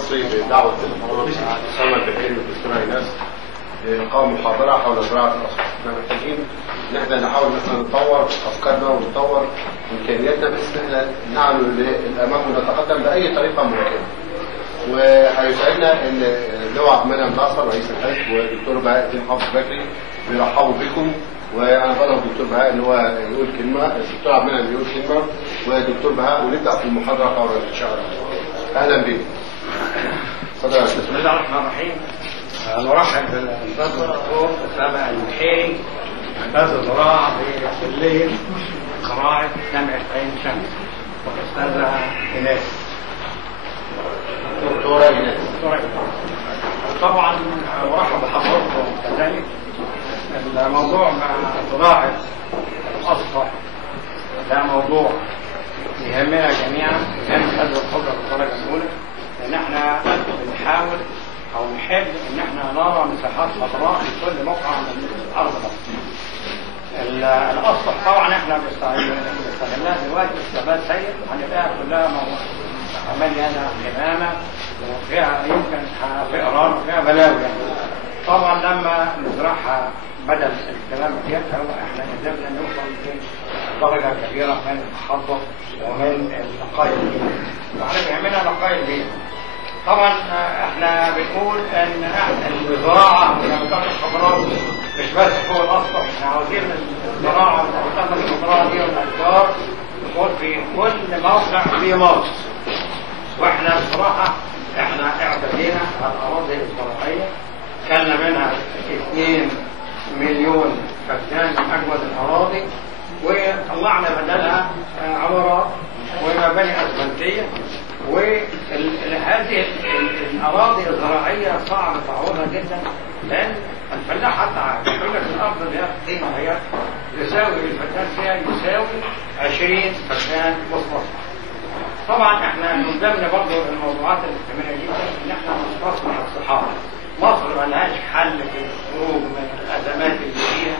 بدعوة الدكتور أسامة البحيري والدكتورة إيناس لإقامة محاضرة حول زراعة الأصل. احنا محتاجين إن احنا نحاول مثلا نطور أفكارنا ونطور إمكانياتنا بحيث إن احنا نعمل للأمام ونتقدم بأي طريقة ممكنة. وهيسعدنا إن اللواء عبد المنعم ناصر رئيس الحزب والدكتور بهاء الدين حافظ بكري بيرحبوا بكم، وانا طالب الدكتور بهاء ان هو يقول كلمه، الدكتور عبد المنعم يقول كلمه والدكتور بهاء، ونبدا في المحاضره فورا ان شاء الله. اهلا بك. اتفضل يا استاذ. بسم الله الرحمن الرحيم. نرحب بالاستاذ الدكتور اسامه البحيري استاذ الزراعه بكليه زراعه جامعه عين شمس، والاستاذه ايناس. دكتوره ايناس. طبعا ارحب بحضراتكم كذلك. الموضوع مع زراعه الاسطح ده موضوع يهمنا جميعا، يهم هذه القدره بالدرجه الاولى، ان احنا بنحاول او نحب ان احنا نرى مساحات خضراء في كل بقعه من الارض مصر. الاسطح طبعا احنا بنستغلها دلوقتي استغلال سيء، هنلاقيها كلها مليانه كمامه وفيها يمكن فئران وفيها بلاوي يعني. طبعا لما نزرعها بدل الكلام ديت هو احنا قدرنا نوصل لدرجه كبيره من التخضر ومن النقايا البيئيه. فاحنا بيعملها نقايا بيئيه. طبعا احنا بنقول ان الزراعه والنباتات الخضراء مش بس فوق الاسطح، احنا عاوزين الزراعه والنباتات الخضراء دي والاشجار تكون في كل موقع في مصر. واحنا بصراحه احنا اعتدينا على الاراضي الزراعيه، كلنا منها 2 مليون فدان من اجود الاراضي، وطلعنا بدلها عمارات ومباني اسمنتيه. وهذه الاراضي الزراعيه صعب تعوضها جدا، لان الفلاح حتى عارف يقول لك الارض اللي هي قيمه هي يساوي الفدان فيها يساوي 20 فدان مصر. طبعا احنا من ضمن برضه الموضوعات المهمه جدا ان احنا نستثمر الصحافه. مصر ما لهاش حل في الخروج من الازمات اللي فيها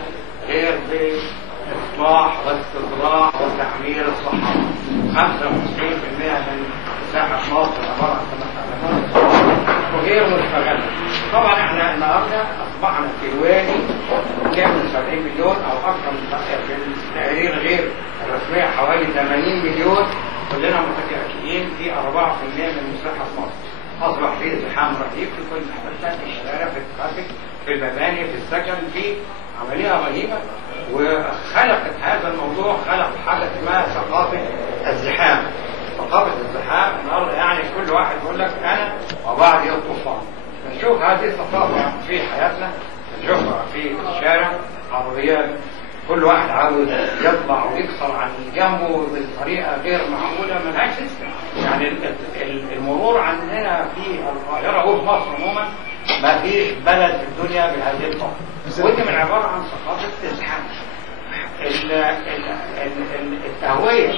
غير باصلاح واستزراع وتعمير الصحافه. 95% من مساحه مصر عباره عن سمك وغير مستغله. طبعا احنا النهارده اصبحنا في الوادي كام 70 مليون او اكثر في التقارير غير الرسميه حوالي 80 مليون، كلنا متكافئين في 4% من مساحه مصر. اصبح في ازدحام رهيب في كل حته، في الشوارع، في الترافيك، في المباني، في السكن، في عمليه رهيبه. وخلقت هذا الموضوع خلق حاجه اسمها ثقافه الزحام. ثقافه الزحام النهارده يعني كل واحد يقول لك انا وبعض الطوفان. بنشوف هذه الثقافه في حياتنا، بنشوفها في الشارع، عربيات كل واحد عاوز يطلع ويكسر عن جنبه بطريقه غير معقوله ملهاش سيستم. يعني المرور عندنا في القاهره وفي مصر عموما ما فيش بلد في الدنيا بهذه الطريقه، ودي من عباره عن ثقافه ازدحام. التهويه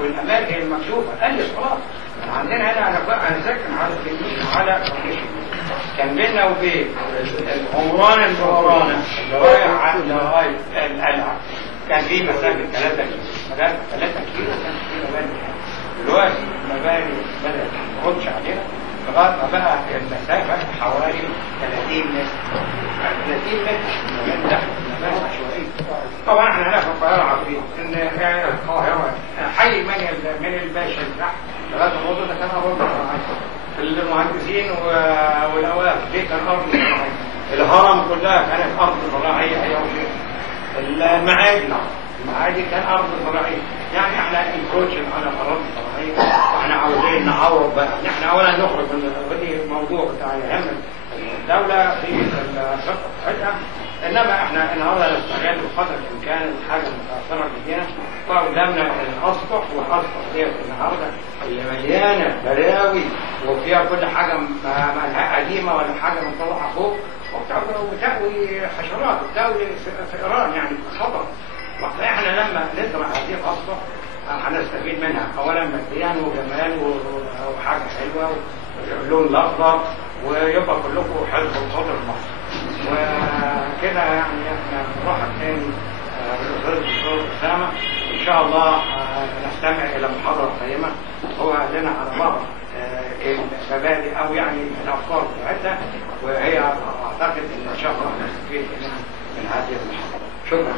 والاماكن المكشوفه قلت خلاص. عندنا هنا انا ساكن على كان بيننا وبين العمران المهرانه اللي رايح لغايه القلعه كان في مسافه 3 كيلو. 3 كيلو كان في مباني. دلوقتي المباني بدات ما تردش علينا لغايه ما بقى المسافه حوالي 30 متر. 30 متر مباني عشوائيه. طبعا احنا هنا في القاهره عارفين ان القاهره حي من الباشا تحت لغايه الوضع ده كان ارض المهندسين والاواف دي كان ارض زراعيه. الهرم كلها كانت ارض زراعيه هي وشيء. المعادي كان ارض زراعيه. يعني احنا انكروتش على اراضي زراعيه، واحنا عاوزين نعوض بقى. احنا اولا نخرج من الموضوع بتاع يهم الدوله في الخطه بتاعتها، انما احنا النهارده نستغل بقدر الامكان الحاجه المتاثره بينا. قدامنا الاسطح، والاسطح ديت النهارده اللي مليانه بلاوي وفيها كل حاجه ما قديمه ولا حاجه مطلعه فوق، وبتأوي حشرات وبتأوي فئران يعني خطر. فاحنا لما نزرع هذه الاسطح هنستفيد منها اولا ماديا وجمال وحاجه حلوه واللون الاخضر، ويبقى كلكم حزب الخضر مصر. وكده يعني احنا نروح تاني بالاستاذ الدكتور اسامه ان شاء الله نستمع الى محاضره قيمه. هو قال لنا على بعض المبادئ او يعني الافكار بتاعتها، وهي اعتقد ان شاء الله نستفيد من هذه المحاضره. شكرا.